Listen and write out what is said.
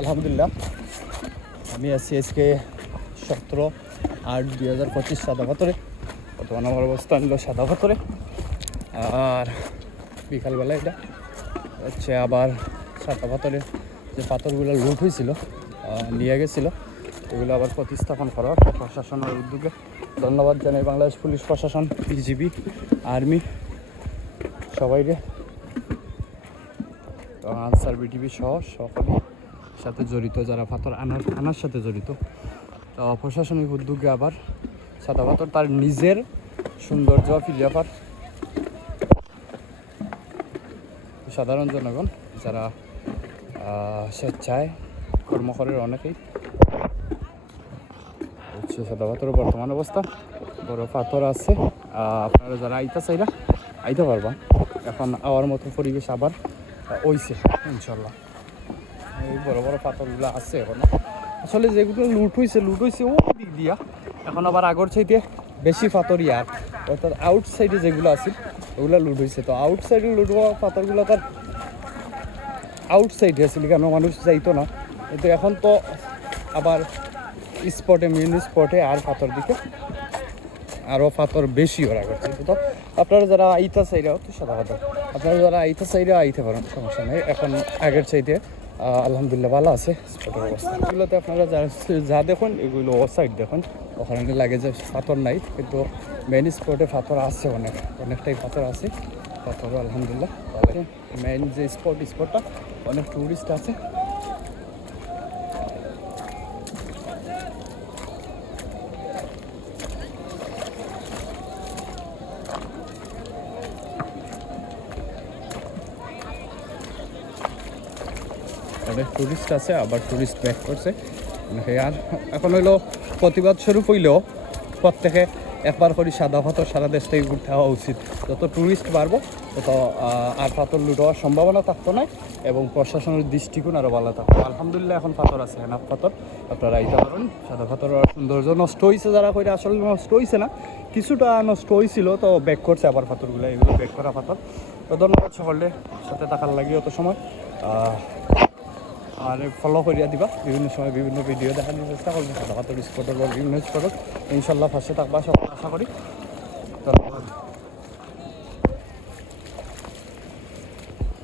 আলহামদুলিল্লাহ আমি আছি আজকে 17/8/2025 সাদা পাথরে। বর্তমানে আমার অবস্থান হলো সাদা পাথরে। আর বিকালবেলা এটা হচ্ছে আবার সাদা পাথরে যে পাথরগুলো লুট হয়েছিল নিয়ে গেছিলো এগুলো আবার প্রতিস্থাপন করার প্রশাসনের উদ্যোগে ধন্যবাদ জানাই বাংলাদেশ পুলিশ প্রশাসন, বিজিবি, আর্মি সবাইকে, আনসার, বিটিভি সহ সকলের সাথে জড়িত যারা পাথর আনার সাথে জড়িত। তো প্রশাসনিক উদ্যোগে আবার সাদা পাথর তার নিজের সৌন্দর্য ফিরিয়ে পার সাধারণ জনগণ যারা স্বেচ্ছায় কর্ম করে অনেকেই হচ্ছে সাদা পাথরের বর্তমান অবস্থা। বড় পাথর আছে, আপনারা যারা আইতা চাইরা আইতে পারবা। এখন আওয়ার মতো পরিবেশ আবার হইছে ইনশাল্লাহ। এই বড় বড় পাথরগুলো আছে এখন আসলে যেগুলো লুট হয়েছে ও দিক দিয়া এখন আবার আগর চাইতে বেশি পাথর ইয়ার অর্থাৎ আউট সাইডে যেগুলো আছে ওগুলো লুট হয়েছে। তো আউট সাইডে লুট হওয়া পাথরগুলো তার আউট সাইডে আছে কেন মানুষ যাইতো না, কিন্তু এখন তো আবার স্পটে মেন স্পটে আর পাথর দিকে আরও পাথর বেশি ওরা করছে। তো আপনারা যারা আইতা চাইরা তো সাদা পাথর আপনারা যারা আইতা চাইরা আইতে পারেন, সমস্যা নেই। এখন আগের চাইতে আলহামদুলিল্লাহ ভালো আছে স্পটের অবস্থা। এগুলোতে আপনারা যা দেখুন এগুলো ও সাইড দেখুন, ওখানে লাগে যে পাথর নাই, কিন্তু মেন স্পটে পাথর আছে, অনেকটাই পাথর আছে। পাথর আলহামদুলিল্লাহ ভালো। মেন যে স্পটটা অনেক টুরিস্ট আছে। অনেক টুরিস্ট আছে, আবার টুরিস্ট ব্যাক করছে। আর এখন হইলো প্রতিবাদ স্বরূপ হইলেও প্রত্যেকে একবার করে সাদা পাথর সারা দেশ থেকে ঘুরতে হওয়া উচিত। যত টুরিস্ট বাড়বো তত আর পাথর লুট হওয়ার সম্ভাবনা থাকতো না এবং প্রশাসনের দৃষ্টিকোণ আরও ভালো থাকতো। আলহামদুলিল্লাহ এখন পাথর আছে, হেনাফ পাথর, আপনারা আইতে পারেন। সাদা পাথর সৌন্দর্য নষ্ট হয়েছে যারা করে, আসলে নষ্ট হয়েছে না, কিছুটা নষ্ট হয়েছিল, তো ব্যাক করছে আবার পাথরগুলো, এগুলো ব্যাক করা পাথর। তো ধন্যবাদ সকলের সাথে থাকার লাগে অত সময়। আর ফলো করিয়া দিবা, বিভিন্ন সময় বিভিন্ন ভিডিও দেখানোর চেষ্টা করবো সাদা পাথর স্পটের বা বিভিন্ন স্পটত ইনশাল্লাহ ফার্স্টে থাকবা সকল আশা করি।